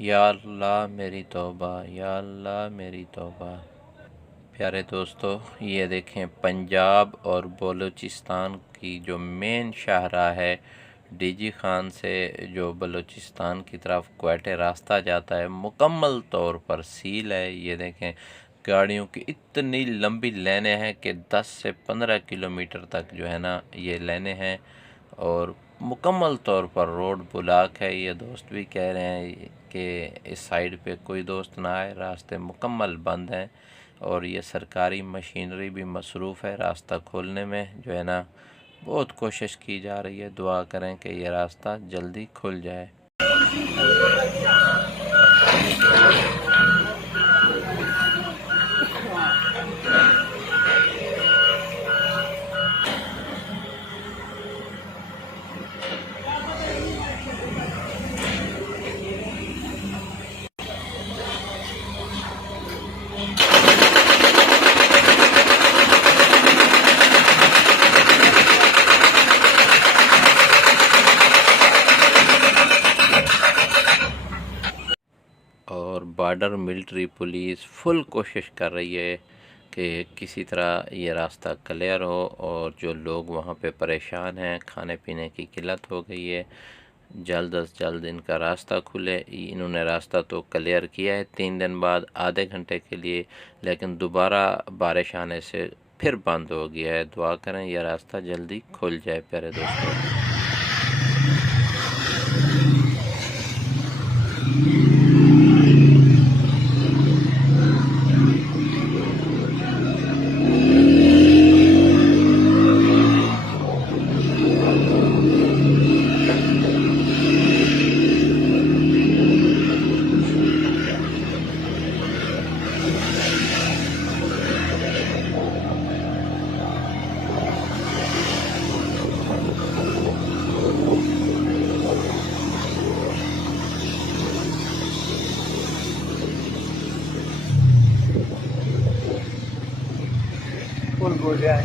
या अल्लाह मेरी तौबा, या अल्लाह मेरी तौबा। प्यारे दोस्तों, ये देखें पंजाब और बलूचिस्तान की जो मेन शाहराह है, डीजी खान से जो बलूचिस्तान की तरफ क्वेटे रास्ता जाता है, मुकम्मल तौर पर सील है। ये देखें गाड़ियों की इतनी लंबी लाइनें हैं कि 10 से 15 किलोमीटर तक जो है ना ये लाइनें हैं, और मुकम्मल तौर पर रोड ब्लॉक है। ये दोस्त भी कह रहे हैं कि इस साइड पे कोई दोस्त ना आए, रास्ते मुकम्मल बंद हैं, और ये सरकारी मशीनरी भी मसरूफ़ है रास्ता खोलने में। जो है ना बहुत कोशिश की जा रही है, दुआ करें कि ये रास्ता जल्दी खुल जाए। और बॉर्डर मिलिट्री पुलिस फुल कोशिश कर रही है कि किसी तरह ये रास्ता क्लियर हो, और जो लोग वहाँ पे परेशान हैं, खाने पीने की किल्लत हो गई है, जल्द अज जल्द इनका रास्ता खुले। इन्होंने रास्ता तो क्लियर किया है 3 दिन बाद आधे घंटे के लिए, लेकिन दोबारा बारिश आने से फिर बंद हो गया है। दुआ करें यह रास्ता जल्दी खुल जाए प्यारे दोस्तों। फुल हो जाए।